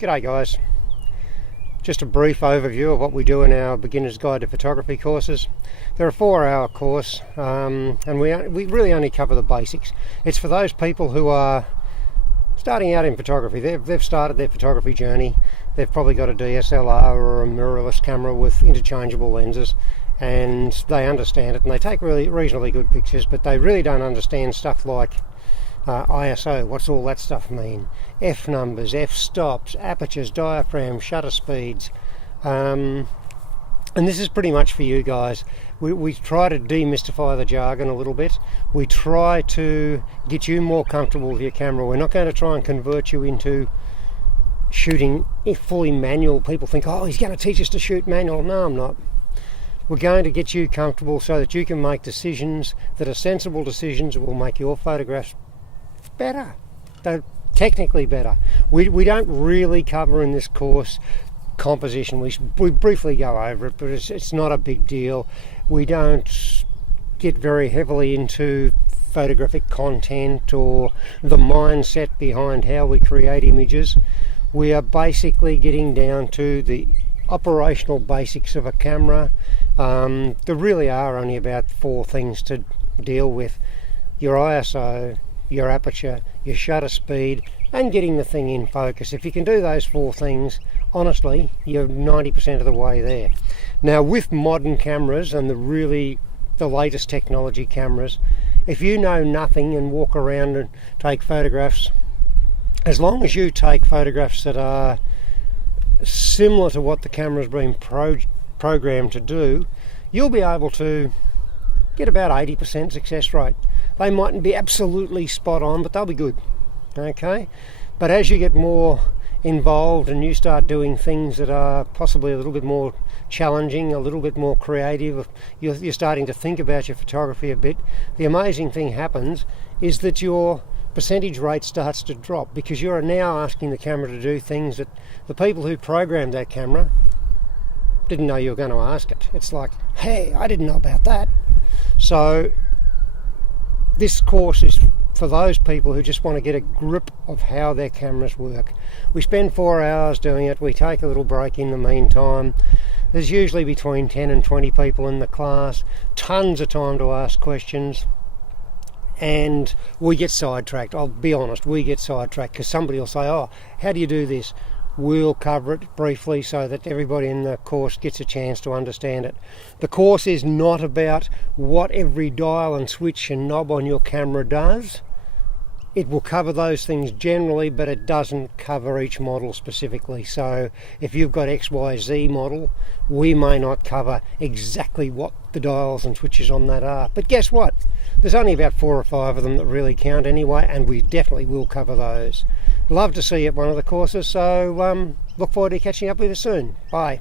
G'day guys, just a brief overview of what we do in our Beginner's Guide to Photography courses. They're a 4-hour course and we really only cover the basics. It's for those people who are starting out in photography. They've started their photography journey. They've probably got a DSLR or a mirrorless camera with interchangeable lenses, and they understand it and they take really reasonably good pictures, but they really don't understand stuff like ISO, what's all that stuff mean, F numbers, F stops, apertures, diaphragm, shutter speeds, and this is pretty much for you guys. We try to demystify the jargon a little bit. We try to get you more comfortable with your camera. We're not going to try and convert you into shooting fully manual. People think, oh, he's going to teach us to shoot manual. No, I'm not. We're going to get you comfortable so that you can make decisions that are sensible decisions that will make your photographs better. They're technically better. We don't really cover in this course composition. We briefly go over it, but it's not a big deal. We don't get very heavily into photographic content or the mindset behind how we create images. We are basically getting down to the operational basics of a camera. There really are only about 4 things to deal with: your ISO, your aperture, your shutter speed, and getting the thing in focus. If you can do those 4 things, honestly, you're 90% of the way there. Now, with modern cameras and the latest technology cameras, if you know nothing and walk around and take photographs, as long as you take photographs that are similar to what the camera's been programmed to do, you'll be able to get about 80% success rate. They mightn't be absolutely spot on, but they'll be good. Okay? But as you get more involved and you start doing things that are possibly a little bit more challenging, a little bit more creative, you're starting to think about your photography a bit, the amazing thing happens is that your percentage rate starts to drop, because you're now asking the camera to do things that the people who programmed that camera didn't know you were going to ask it. It's like, hey, I didn't know about that. So this course is for those people who just want to get a grip of how their cameras work. We spend 4 hours doing it. We take a little break in the meantime. There's usually between 10 and 20 people in the class, tons of time to ask questions, and we get sidetracked. I'll be honest, we get sidetracked because somebody will say, oh, how do you do this? We'll cover it briefly so that everybody in the course gets a chance to understand it. The course is not about what every dial and switch and knob on your camera does. It will cover those things generally, but it doesn't cover each model specifically. So if you've got XYZ model, we may not cover exactly what the dials and switches on that are. But guess what? There's only about 4 or 5 of them that really count anyway, and we definitely will cover those. Love to see you at one of the courses, so look forward to catching up with you soon. Bye.